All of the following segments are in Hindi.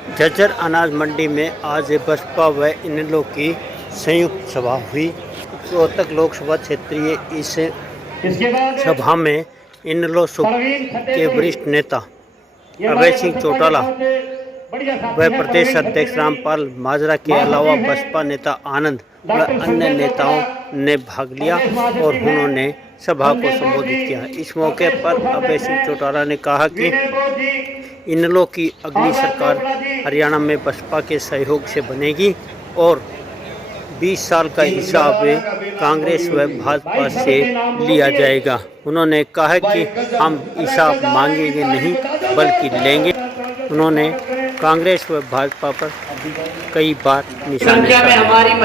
झज्जर अनाज मंडी में आज बसपा व इनेलो की संयुक्त सभा हुई। रोहतक लोकसभा क्षेत्रीय इस सभा में इनेलो के वरिष्ठ नेता अभय सिंह चौटाला व प्रदेश अध्यक्ष रामपाल माजरा के अलावा बसपा नेता आनंद व अन्य नेताओं ने भाग लिया और उन्होंने सभा को संबोधित किया। इस मौके पर अभय सिंह चौटाला ने कहा कि इनेलो की अगली सरकार हरियाणा में बसपा के सहयोग से बनेगी और 20 साल का हिसाब कांग्रेस व भाजपा से लिया जाएगा। उन्होंने कहा कि हम हिसाब मांगेंगे नहीं बल्कि लेंगे। उन्होंने कांग्रेस व भाजपा पर कई बार निशाने साधे।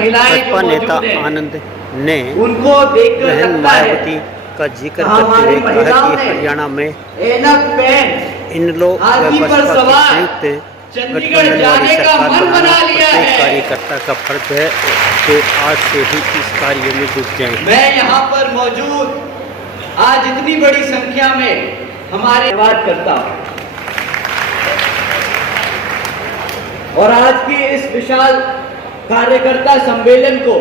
बसपा नेता आनंद ने बहन मायावती का जिक्र करते हुए कहा कि हरियाणा में इनेलो व बसपा की संयुक्त गठबंधन वाली सरकार बनाना प्रत्येक कार्यकर्ता का फर्ज है तो आज से ही इस कार्य में जुट जाएं। मैं यहाँ पर मौजूद आज इतनी बड़ी संख्या में हमारे बात करता हूँ और आज की इस विशाल कार्यकर्ता सम्मेलन को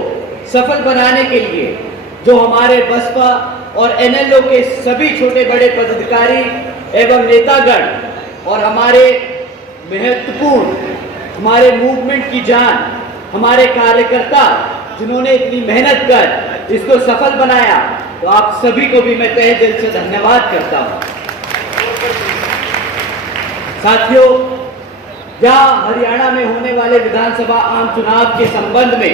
सफल बनाने के लिए जो हमारे बसपा और एनएलओ के सभी छोटे बड़े पदाधिकारी एवं नेतागण और हमारे महत्वपूर्ण हमारे मूवमेंट की जान हमारे कार्यकर्ता जिन्होंने इतनी मेहनत कर इसको सफल बनाया, तो आप सभी को भी मैं तहे दिल से धन्यवाद करता हूं। साथियों, यहाँ हरियाणा में होने वाले विधानसभा आम चुनाव के संबंध में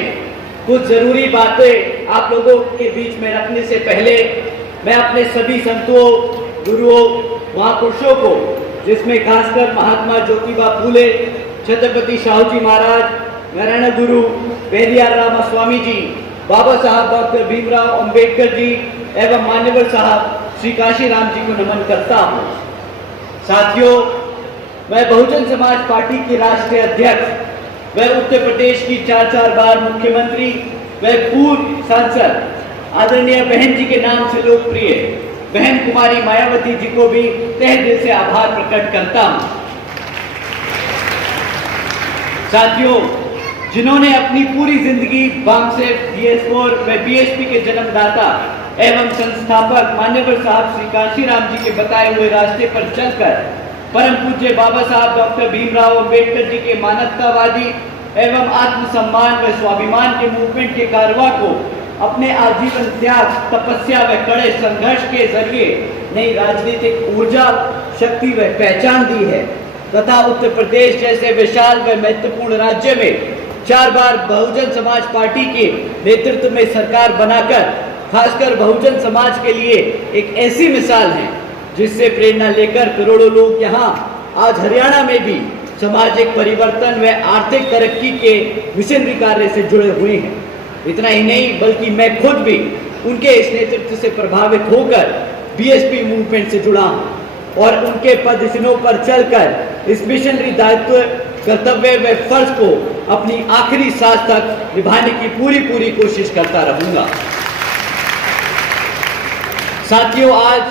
कुछ जरूरी बातें आप लोगों के बीच में रखने से पहले मैं अपने सभी संतों, गुरुओं, महापुरुषों को, जिसमें खासकर महात्मा ज्योतिबा फूले, छत्रपति शाहूजी महाराज, नारायण गुरु बेदियार रामास्वामी जी, बाबा साहब डॉक्टर भीमराव अंबेडकर जी एवं मान्यवर साहब श्री काशीराम जी को नमन करता हूँ। साथियों, मैं बहुजन समाज पार्टी की राष्ट्रीय अध्यक्ष व उत्तर प्रदेश की 4 बार मुख्यमंत्री व पूर्व सांसद आदरणीय बहन जी के नाम से लोकप्रिय बहन कुमारी मायावती जी को भी तहे दिल से आभार प्रकट करता हूं। साथियों, जिन्होंने अपनी पूरी जिंदगी बामसेफ, बीएस4 व बीएसपी के जन्मदाता एवं संस्थापक मान्यवर साहब श्री काशीराम जी के बताए हुए रास्ते पर चलकर परम पूज्य बाबा साहब डॉक्टर भीमराव अंबेडकर जी के मानवतावादी एवं आत्मसम्मान व स्वाभिमान के मूवमेंट के कारवा को अपने आजीवन त्याग, तपस्या व कड़े संघर्ष के जरिए नई राजनीतिक ऊर्जा, शक्ति व पहचान दी है तथा उत्तर प्रदेश जैसे विशाल व महत्वपूर्ण राज्य में 4 बार बहुजन समाज पार्टी के नेतृत्व में सरकार बनाकर खासकर बहुजन समाज के लिए एक ऐसी मिसाल है जिससे प्रेरणा लेकर करोड़ों लोग यहाँ आज हरियाणा में भी सामाजिक परिवर्तन व आर्थिक तरक्की के मिशनरी कार्य से जुड़े हुए हैं। इतना ही नहीं बल्कि मैं खुद भी उनके इस नेतृत्व से प्रभावित होकर बीएसपी मूवमेंट से जुड़ा हूँ और उनके पदचिन्हों पर चलकर इस मिशनरी दायित्व, कर्तव्य व फर्ज को अपनी आखिरी सांस तक निभाने की पूरी कोशिश करता रहूंगा। साथियों, आज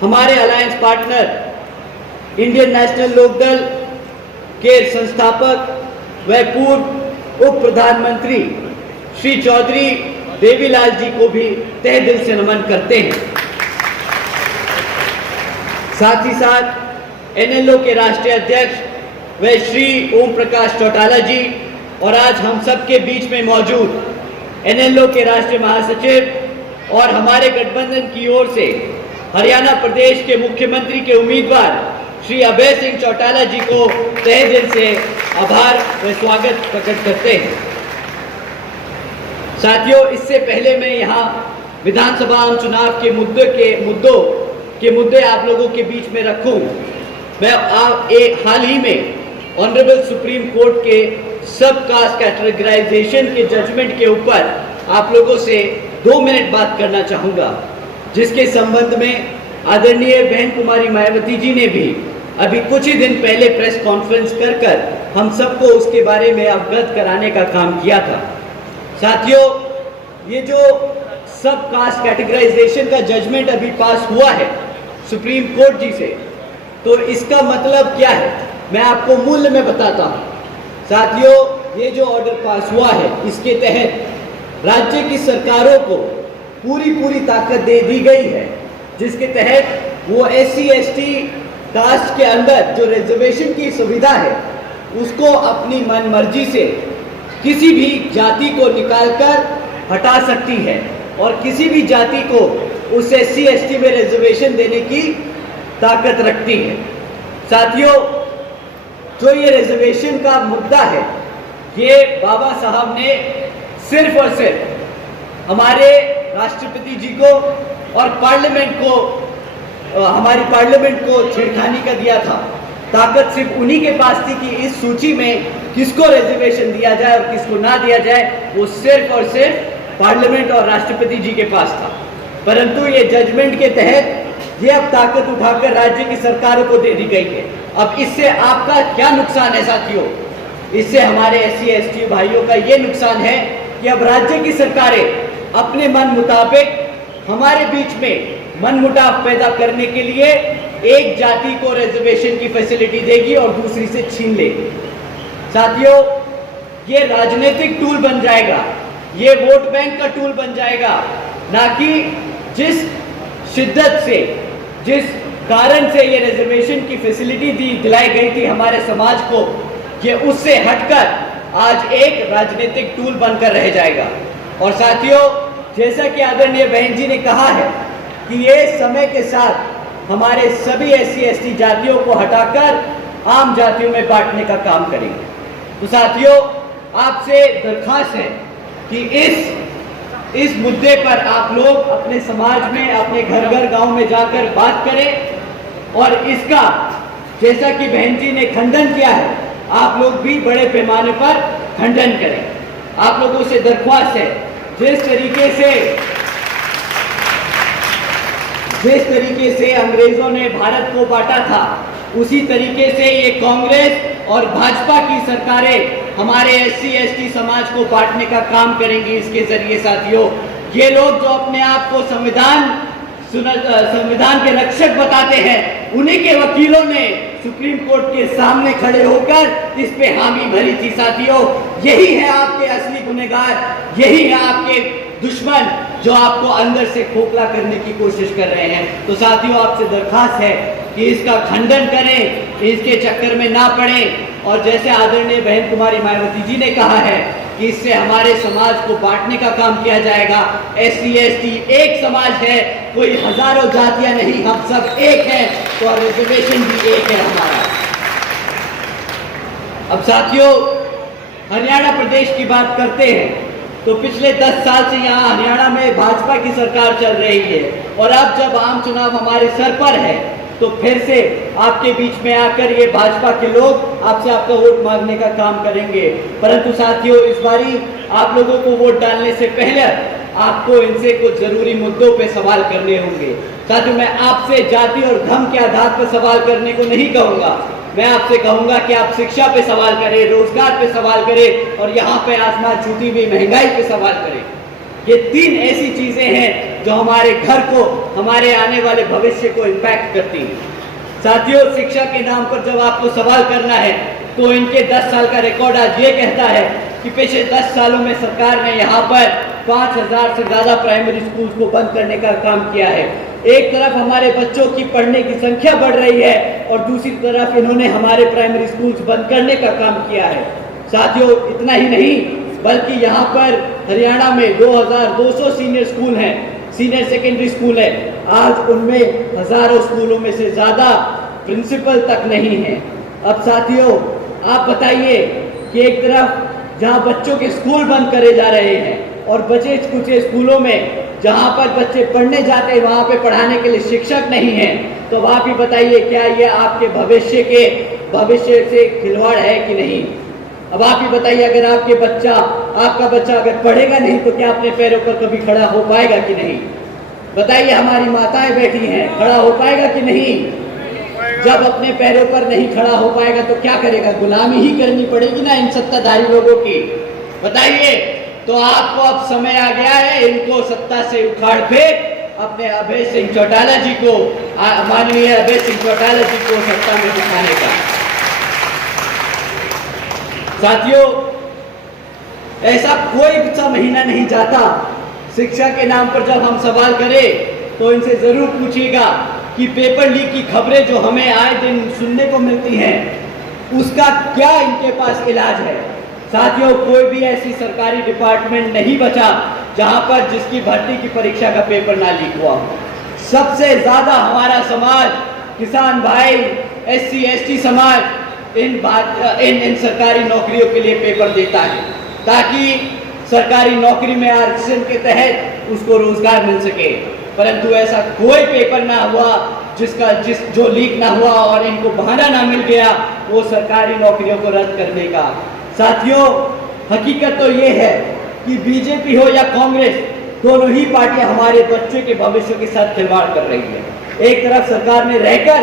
हमारे अलायंस पार्टनर इंडियन नेशनल लोकदल के संस्थापक व पूर्व उप प्रधानमंत्री श्री चौधरी देवीलाल जी को भी तहे दिल से नमन करते हैं। साथ ही साथ एनएलओ के राष्ट्रीय अध्यक्ष व श्री ओम प्रकाश चौटाला जी और आज हम सब के बीच में मौजूद एनएलओ के राष्ट्रीय महासचिव और हमारे गठबंधन की ओर से हरियाणा प्रदेश के मुख्यमंत्री के उम्मीदवार श्री अभय सिंह चौटाला जी को तहे दिल से आभार व स्वागत प्रकट करते हैं। साथियों, इससे पहले मैं यहाँ विधानसभा आम चुनाव के मुद्दे आप लोगों के बीच में रखूं, मैं हाल ही में ऑनरेबल सुप्रीम कोर्ट के सब कास्ट कैटेगराइजेशन के जजमेंट के ऊपर आप लोगों से 2 मिनट बात करना चाहूँगा, जिसके संबंध में आदरणीय बहन कुमारी मायावती जी ने भी अभी कुछ ही दिन पहले प्रेस कॉन्फ्रेंस कर हम सबको उसके बारे में अवगत कराने का काम किया था। साथियों, ये जो सब कास्ट कैटेगराइजेशन का जजमेंट अभी पास हुआ है सुप्रीम कोर्ट जी से, तो इसका मतलब क्या है? मैं आपको मूल्य में बताता हूँ। साथियों, ये जो ऑर्डर पास हुआ है, इसके तहत राज्य की सरकारों को पूरी ताकत दे दी गई है, जिसके तहत वो SC/ST कास्ट के अंदर जो रिजर्वेशन की सुविधा है उसको अपनी मनमर्जी से किसी भी जाति को निकालकर हटा सकती है और किसी भी जाति को उस SC/ST में रिजर्वेशन देने की ताकत रखती है। साथियों, जो ये रिजर्वेशन का मुद्दा है, ये बाबा साहब ने सिर्फ और सिर्फ हमारे राष्ट्रपति जी को और पार्लियामेंट को, हमारी पार्लियामेंट को छेड़खानी का दिया था। ताकत सिर्फ उन्हीं के पास थी कि इस सूची में किसको रिजर्वेशन दिया जाए और किसको ना दिया जाए, वो सिर्फ और सिर्फ पार्लियामेंट और राष्ट्रपति जी के पास था। परंतु ये जजमेंट के तहत ये अब ताकत उठाकर राज्य की सरकारों को दे दी गई है। अब इससे आपका क्या नुकसान है साथियों? इससे हमारे SC/ST भाइयों का ये नुकसान है कि अब राज्य की सरकारें अपने मन मुताबिक हमारे बीच में मनमुटाव पैदा करने के लिए एक जाति को रिजर्वेशन की फैसिलिटी देगी और दूसरी से छीन लेगी। साथियों, ये राजनीतिक टूल बन जाएगा, ये वोट बैंक का टूल बन जाएगा, ना कि जिस शिद्दत से, जिस कारण से ये रिजर्वेशन की फैसिलिटी दिलाई गई थी हमारे समाज को, ये उससे हटकर आज एक राजनीतिक टूल बनकर रह जाएगा। और साथियों, जैसा कि आदरणीय बहन जी ने कहा है कि ये समय के साथ हमारे सभी SC/ST जातियों को हटाकर आम जातियों में बांटने का काम करेंगे। तो साथियों, आपसे दरख्वास्त है कि इस मुद्दे पर आप लोग अपने समाज में, अपने घर गांव में जाकर बात करें और इसका, जैसा कि बहन जी ने खंडन किया है, आप लोग भी बड़े पैमाने पर खंडन करें। आप लोगों से दरख्वास्त है, जिस तरीके से अंग्रेजों ने भारत को बांटा था, उसी तरीके से ये कांग्रेस और भाजपा की सरकारें हमारे SC/ST समाज को बांटने का काम करेंगी। इसके जरिए साथियों, ये लोग जो अपने आप को संविधान के रक्षक बताते हैं, उन्हीं के वकीलों ने सुप्रीम कोर्ट के सामने खड़े होकर इस पे हामी भरी थी। साथियों, यही है आपके असली गुनहगार, यही है आपके दुश्मन जो आपको अंदर से खोखला करने की कोशिश कर रहे हैं। तो साथियों, आपसे दरखास्त है कि इसका खंडन करें, इसके चक्कर में ना पड़ें। और जैसे आदरणीय बहन कुमारी मायावती जी ने कहा है कि इससे हमारे समाज को बांटने का काम किया जाएगा। SC/ST एक समाज है, कोई हजारों जातियां नहीं, हम सब एक हैं, तो रिजर्वेशन भी एक है हमारा। अब साथियों, हरियाणा प्रदेश की बात करते हैं तो पिछले 10 साल से यहाँ हरियाणा में भाजपा की सरकार चल रही है और अब जब आम चुनाव हमारे सर पर है तो फिर से आपके बीच में आकर ये भाजपा के लोग आपसे आपका वोट मांगने का काम करेंगे। परंतु साथियों, इस बारी आप लोगों को वोट डालने से पहले आपको इनसे कुछ जरूरी मुद्दों पे सवाल करने होंगे। साथियों, मैं आपसे जाति और धर्म के आधार पर सवाल करने को नहीं कहूँगा, मैं आपसे कहूँगा कि आप शिक्षा पे सवाल करें, रोजगार पे सवाल करें और यहाँ पे आसमान छूती हुई महंगाई पे सवाल करें। ये 3 ऐसी चीजें हैं जो हमारे घर को, हमारे आने वाले भविष्य को इम्पैक्ट करती हैं। साथियों, शिक्षा के नाम पर जब आपको सवाल करना है तो इनके 10 साल का रिकॉर्ड आज ये कहता है कि पिछले 10 सालों में सरकार ने यहाँ पर 5000 से ज़्यादा प्राइमरी स्कूल को बंद करने का काम किया है। एक तरफ हमारे बच्चों की पढ़ने की संख्या बढ़ रही है और दूसरी तरफ इन्होंने हमारे प्राइमरी स्कूल्स बंद करने का काम किया है। साथियों, इतना ही नहीं बल्कि यहाँ पर हरियाणा में 2200 सीनियर स्कूल हैं, सीनियर सेकेंडरी स्कूल है। आज उनमें हजारों स्कूलों में से ज़्यादा प्रिंसिपल तक नहीं है। अब साथियों, आप बताइए कि एक तरफ जहाँ बच्चों के स्कूल बंद करे जा रहे हैं और बचे कुछ स्कूलों में जहाँ पर बच्चे पढ़ने जाते हैं वहाँ पे पढ़ाने के लिए शिक्षक नहीं है, तो आप ही बताइए क्या ये आपके भविष्य से खिलवाड़ है कि नहीं? अब आप ही बताइए, अगर आपका बच्चा अगर पढ़ेगा नहीं तो क्या अपने पैरों पर कभी खड़ा हो पाएगा कि नहीं? बताइए, हमारी माताएं बैठी हैं, खड़ा हो पाएगा कि नहीं? जब अपने पैरों पर नहीं खड़ा हो पाएगा तो क्या करेगा? गुलामी ही करनी पड़ेगी ना इन सत्ताधारी लोगों की। बताइए, तो आपको अब समय आ गया है इनको सत्ता से उखाड़ फेंक अपने अभय सिंह चौटाला जी को, माननीय अभय सिंह चौटाला जी को सत्ता में बिठाने का। साथियों, ऐसा कोई सा महीना नहीं जाता शिक्षा के नाम पर जब हम सवाल करें तो इनसे जरूर पूछिएगा कि पेपर लीक की खबरें जो हमें आए दिन सुनने को मिलती हैं उसका क्या इनके पास इलाज है। साथियों, कोई भी ऐसी सरकारी डिपार्टमेंट नहीं बचा जहां पर जिसकी भर्ती की परीक्षा का पेपर ना लीक हुआ हो। सबसे ज्यादा हमारा समाज, किसान भाई, SC ST समाज इन सरकारी नौकरियों के लिए पेपर देता है ताकि सरकारी नौकरी में आरक्षण के तहत उसको रोजगार मिल सके। परंतु ऐसा कोई पेपर ना हुआ जो लीक ना हुआ और इनको बहाना ना मिल गया वो सरकारी नौकरियों को रद्द करने का। साथियों, हकीकत तो ये है कि बीजेपी हो या कांग्रेस, दोनों ही पार्टियां हमारे बच्चों के भविष्य के साथ खिलवाड़ कर रही है। एक तरफ सरकार में रहकर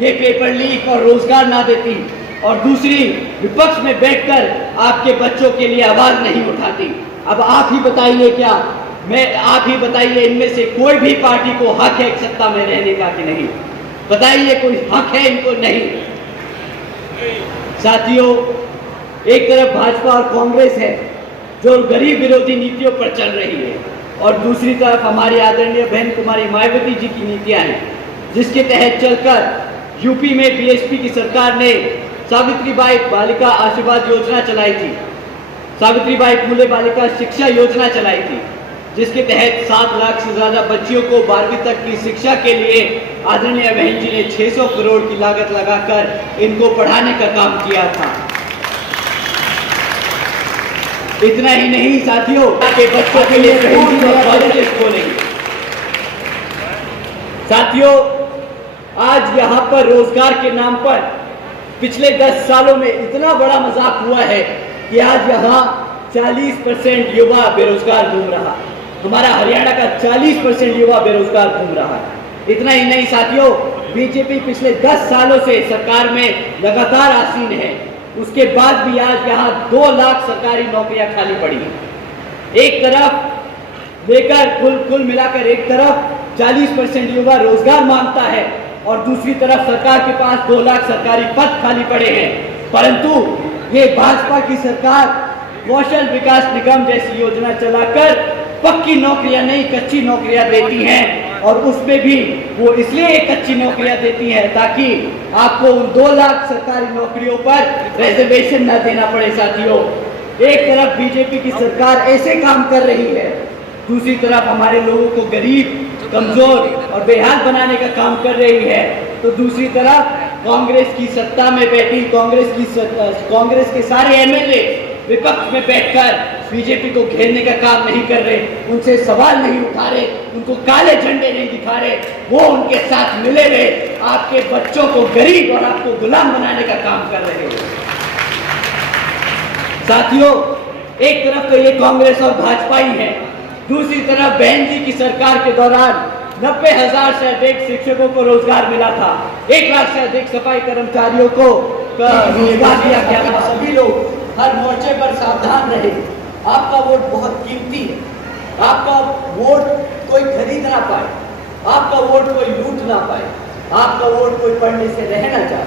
ये पेपर लीक और रोजगार ना देती और दूसरी विपक्ष में बैठकर आपके बच्चों के लिए आवाज नहीं उठाती। अब आप ही बताइए, आप ही बताइए, इनमें से कोई भी पार्टी को हक है सत्ता में रहने का कि नहीं? बताइए, कोई हक है इनको? नहीं। साथियों, एक तरफ भाजपा और कांग्रेस है जो गरीब विरोधी नीतियों पर चल रही है और दूसरी तरफ हमारी आदरणीय बहन कुमारी मायावती जी की नीतियां हैं जिसके तहत चलकर यूपी में बीएसपी की सरकार ने सावित्रीबाई बालिका आशीर्वाद योजना चलाई थी, सावित्रीबाई फुले बालिका शिक्षा योजना चलाई थी जिसके तहत 7 लाख से ज्यादा बच्चियों को 12वीं तक की शिक्षा के लिए आदरणीय बहन जी ने 600 करोड़ की लागत लगाकर इनको पढ़ाने का काम किया था। इतना ही नहीं साथियों, के बच्चों के लिए कॉलेजेस खोलेंगे। साथियों, आज यहाँ पर रोजगार के नाम पर पिछले 10 सालों में इतना बड़ा मजाक हुआ है कि आज यहाँ 40% युवा बेरोजगार घूम रहा। हमारा हरियाणा का 40% युवा बेरोजगार घूम रहा है। इतना ही नहीं साथियों, बीजेपी पिछले 10 सालों से सरकार में लगातार आसीन है, उसके बाद भी आज यहाँ 2 लाख सरकारी नौकरियां खाली पड़ी हैं। एक तरफ लेकर कुल मिलाकर एक तरफ 40% युवा रोजगार मांगता है और दूसरी तरफ सरकार के पास 2 लाख सरकारी पद खाली पड़े हैं। परंतु ये भाजपा की सरकार कौशल विकास निगम जैसी योजना चलाकर पक्की नौकरियां नहीं, कच्ची नौकरियां देती हैं और उसमें भी वो इसलिए कच्ची नौकरियां देती हैं ताकि आपको उन 2 लाख सरकारी नौकरियों पर रिजर्वेशन न देना पड़े। साथियों, एक तरफ बीजेपी की सरकार ऐसे काम कर रही है, दूसरी तरफ हमारे लोगों को गरीब, कमजोर और बेहाल बनाने का काम कर रही है, तो दूसरी तरफ कांग्रेस की सत्ता में बैठी कांग्रेस के सारे एमएलए विपक्ष में बैठकर बीजेपी को घेरने का काम नहीं कर रहे, उनसे सवाल नहीं उठा रहे, उनको काले झंडे नहीं दिखा रहे, वो उनके साथ मिले हुए आपके बच्चों को गरीब और आपको गुलाम बनाने का काम कर रहे हैं। साथियों, एक तरफ तो ये कांग्रेस और भाजपा ही है, दूसरी तरफ बहन जी की सरकार के दौरान 90,000 से अधिक शिक्षकों को रोजगार मिला था, 1 लाख से अधिक सफाई कर्मचारियों को रोजगार दिया गया था। सभी लोग हर मोर्चे पर सावधान रहे। आपका वोट बहुत कीमती है, आपका वोट कोई खरीद ना पाए, आपका वोट कोई लूट ना पाए, आपका वोट कोई पढ़ने से रह ना जाए।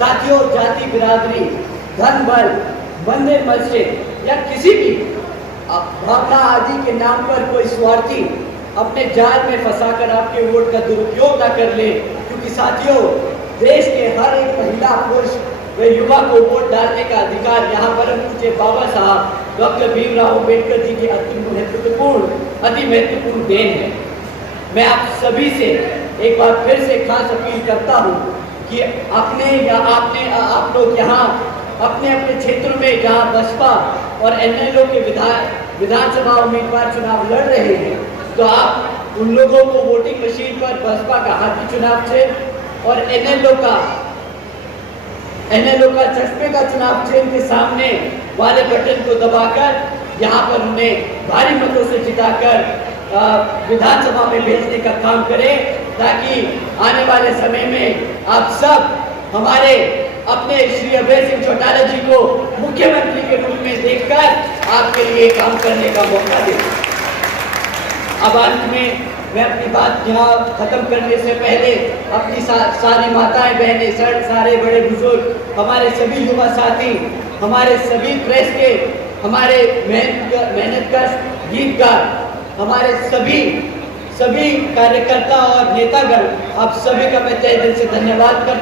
साथियों, जाति बिरादरी, धन बल, मंदिर मस्जिद या किसी भी भावना आदि के नाम पर कोई स्वार्थी अपने जाल में फंसाकर आपके वोट का दुरुपयोग ना कर ले, क्योंकि साथियों, देश के हर एक महिला, पुरुष व युवा को वोट डालने का अधिकार यहाँ पर पूछे बाबा साहब डॉक्टर भीमराव अम्बेडकर जी की अति महत्वपूर्ण देन है। मैं आप सभी से एक बार फिर से खास अपील करता हूँ कि आप लोग यहाँ अपने अपने क्षेत्रों में जहाँ बसपा और एनएलओ के विधानसभा उम्मीदवार चुनाव लड़ रहे हैं, तो आप उन लोगों को वोटिंग मशीन पर बसपा का हाथी चुनाव चिन्ह और एनएलओ का चश्मे का चुनाव चिन्ह के सामने वाले बटन को दबाकर यहाँ पर उन्हें भारी मतों से जिताकर विधानसभा में भेजने का काम करें, ताकि आने वाले समय में आप सब हमारे अपने श्री अभय सिंह चौटाला जी को मुख्यमंत्री के रूप में देखकर आपके लिए काम करने का मौका दें। अब अंत में मैं अपनी बात यहाँ ख़त्म करने से पहले अपनी सारी माताएं बहनें, सारे बड़े बुजुर्ग, हमारे सभी युवा साथी, हमारे सभी प्रेस के, हमारे मेहनतकश गीतकार, हमारे सभी कार्यकर्ता और नेतागण, आप सभी का मैं तहे दिल से धन्यवाद करता हूं।